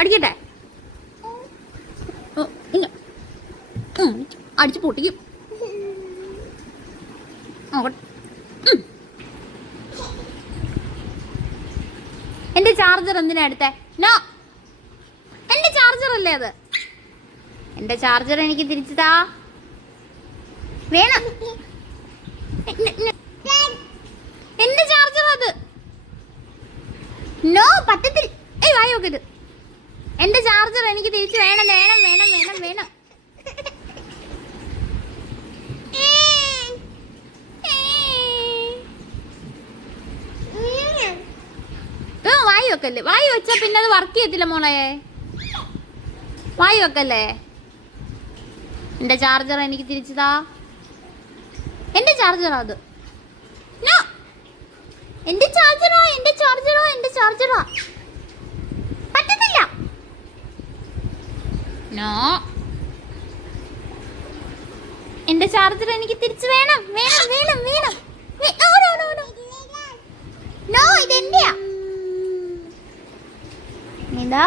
അടിക്കട്ടെ. അടിച്ച് പൊട്ടിക്കും. എന്റെ ചാർജർ എന്തിനാ എടുത്തേ? നോ. എന്റെ ചാർജർ അല്ലേ അത്? എന്റെ ചാർജർ എനിക്ക് തിരിച്ചതാ. വേണം. എന്റെ ചാർജർ അത്. നോ പറ്റത്തിൽ ഏയ് വായി നോക്കരുത് എന്റെ ചാർജർ എനിക്ക് തിരിച്ചു വേണം വേണം വേണം വേണം വേണം. വായി വെക്കല്ലേ? വായി വെച്ചാ പിന്നെ അത് വർക്ക് ചെയ്യത്തില്ല മോളെ. വായി വെക്കല്ലേ? എന്റെ ചാർജർ എനിക്ക് തിരിച്ചതാ. എന്റെ ചാർജറാ അത്. എന്റെ ചാർജറോ എന്റെ ചാർജറോ എന്റെ ചാർജറോ പറ്റത്തില്ല നോ എന്റെ ചാർജർ എനിക്ക് തിരിച്ചു വേണം. വേണം വേണം വേണം. നോ, ഇതെന്റെയാ നീതാ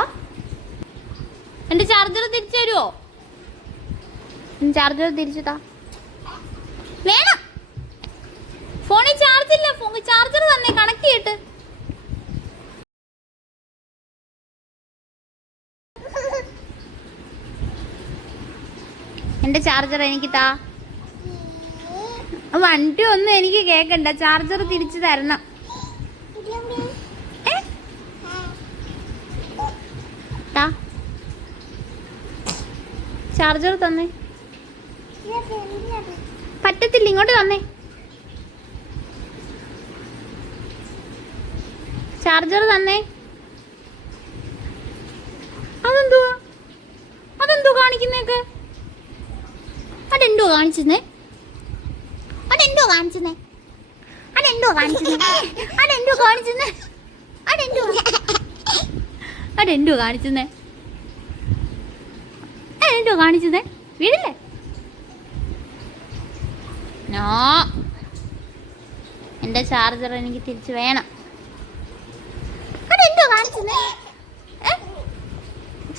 എന്റെ ചാർജർ തിരിച്ചു തരുമോ ചാർജർ തിരിച്ചു താ. വേണം. ഫോണിൽ ചാർജ് ഇല്ല. ഫോണിൽ ചാർജർ തന്നെ കണക്ട് ചെയ്തിട്ട്. എന്റെ ചാർജർ എനിക്ക് താ. വണ്ടി ഒന്നും എനിക്ക് കേക്കണ്ട. ചാർജർ തിരിച്ചു തരണം? ചാർജർ തന്നേ. പറ്റത്തില്ല ഇങ്ങോട്ട് തന്നേ. ചാർജർ തന്നേ. അതെന്തുവാ? അതെന്തോ കാണിക്കുന്നേക്ക്? അതെന്തോ കാണിച്ചിരുന്നേ അതെന്തോ കാണിച്ചിരുന്നേ അതെന്തോ കാണിച്ചിരുന്നേ അതെന്തോ കാണിച്ചിരുന്നേ അതെന്തോ? അതെന്തോ കാണിച്ചിരുന്നേ അതെന്തോ കാണിച്ചിരുന്നേ വീടില്ലേ? നോ. എന്റെ ചാർജർ എനിക്ക് തിരിച്ചു വേണം. അതെന്തോ കാണിച്ചെന്നേ?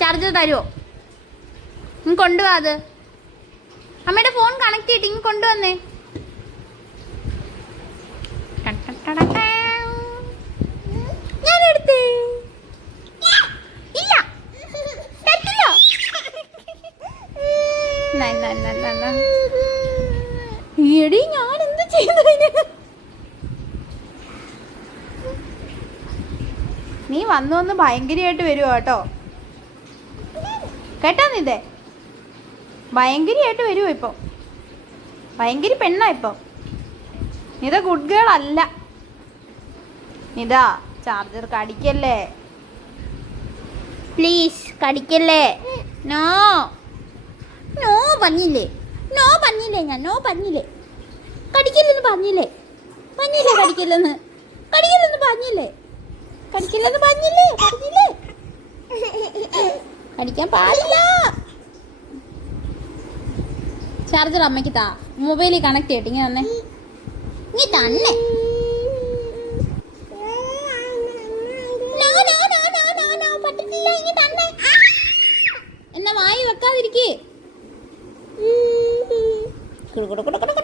ചാർജർ തരുമോ കൊണ്ടുപോവാ അത്. ഇങ്ങ് കൊണ്ടുവന്നേ. ഇല്ല. ന, ന, ന, ന, ന. ഞാൻ നീ വന്നു വന്ന് ഭയങ്കരമായിട്ട് വരുവോ കേട്ടോ. കേട്ടോ ഇതേ? ഭയങ്കരമായിട്ട് വരുമോ ഇപ്പൊ. ഭയങ്കര പെണ്ണാ ഇപ്പൊ. നിത ഗുഡ് ഗേൾ അല്ല. നിതാ ചാർജർ കടിക്കല്ലേ? പ്ലീസ് കടിക്കല്ലേ? നോ നോ പറഞ്ഞില്ലേ? നോ പറഞ്ഞില്ലേ ഞാൻ? നോ പറഞ്ഞില്ലേ? കടിക്കില്ലെന്ന് പറഞ്ഞില്ലേ? പറഞ്ഞില്ലേ കടിക്കില്ലെന്ന്? കടിക്കില്ലെന്ന് പറഞ്ഞില്ലേ? കടിക്കില്ലെന്ന് പറഞ്ഞില്ലേ? പറഞ്ഞില്ലേ? കടിക്കാൻ പാടില്ല. ചാർജർ അമ്മയ്ക്ക് താ. മൊബൈലിൽ കണക്ട് ചെയ്യട്ടെ ഇങ്ങനെ തന്നെ. നീ തന്നെ. എന്നാ വായി വെക്കാതിരിക്കേ. കുടു കുടു കുടു.